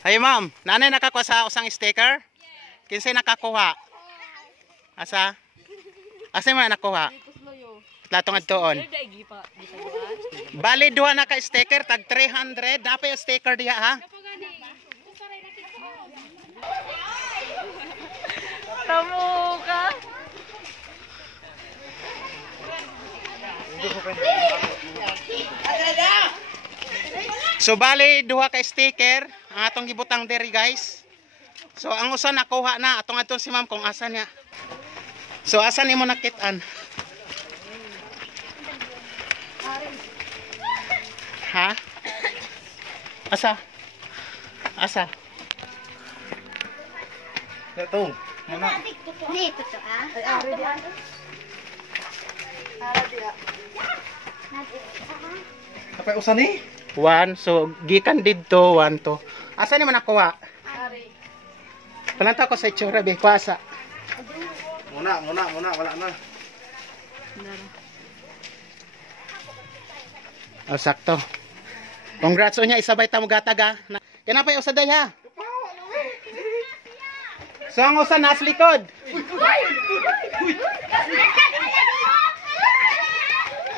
Ay ma'am, nanay nakakuha sa usang sticker? Kinsay nakakuha? Asa? Asa mo nakuha? Latong adtoon. Bali duha na ka sticker tag 300. Napay sticker diha ha? Tamo ka. So bali duha ka sticker ang atong gibutang diri guys. So ang usa nakuha na atong adton si ma'am kung asa niya. So asa nimo nakit-an? Ha? Asa? Asa? Ito. Mana? Ni ito ah. Ay, ari di ano? Ara di. Kapay usan ni? 1, so gikan didto 1 to. Asa ni man nakuha? Ari. Palanta ko sa itsura be kwasa. Muna, wala na. Oh, sakto. Congrats unya isabay ta mo gataga. Kana pa usa day ha. So ang usa nas likod.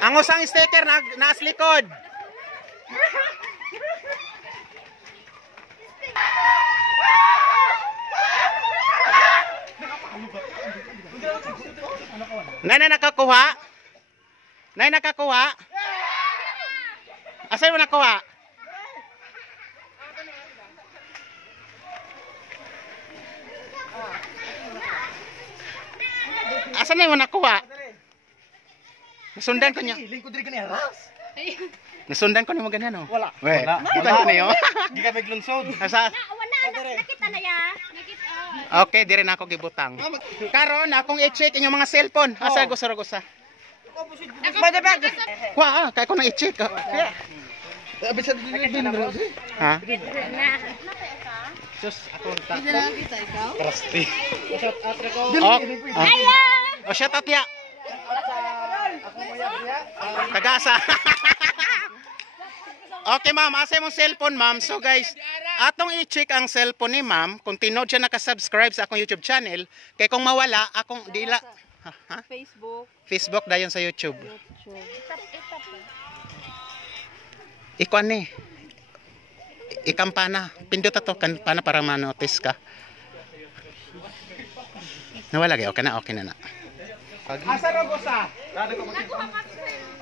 Ang usang sticker nas likod. Nay nakakuha? Nay nakakuha? Asa mo nakuha? Asa na mo nakuha? Nasundan ko niya. Lingkod diri kani haras. Nasundan ko ni mo ganyan oh. Wala. We, Wala. kita ko niyo. Di ka maglunsod. Asa? Nakita na ya. Okay, dire na ako gibutang. Karon akong i-check inyong mga cellphone. Asa gusto ra gusa? Wa, kay ko na i-check. Abi sa din. Ha? Sus, akong ta. Kita ikaw? Krusty. Oh, shout out ya. Ako mayab niya. Tagasa. Okay ma'am, asa mong cellphone ma'am. So guys, atong i-check ang cellphone ni ma'am kung tinod siya naka-subscribe sa akong YouTube channel. Kay kung mawala, akong dila. Ha? Facebook. Facebook dayon sa YouTube. Ikuan ni. Ikampana. Pindot to kampana para ma-notice ka. Nawala gay, okay na na. Asa ro bosa?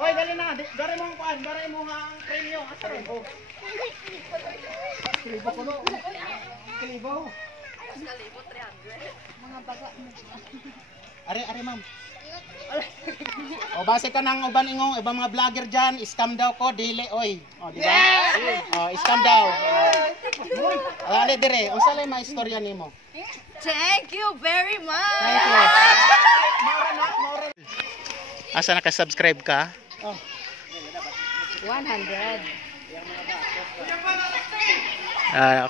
Oy, dali na. Dari mo kuan, dari mo nga ang premyo. Asa ro? Kalibo ko no. Kalibo. Kalibo 300. Mga baga mo. Are ma'am. O base ka nang uban ingong ibang mga vlogger diyan, scam daw ko dili oy. O di ba? O scam daw. Ali dire, unsa lay mga istorya nimo? Thank you very much. Thank you. Asa naka-subscribe ka? Oh. 100.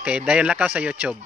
Okay, dayon lakaw sa YouTube.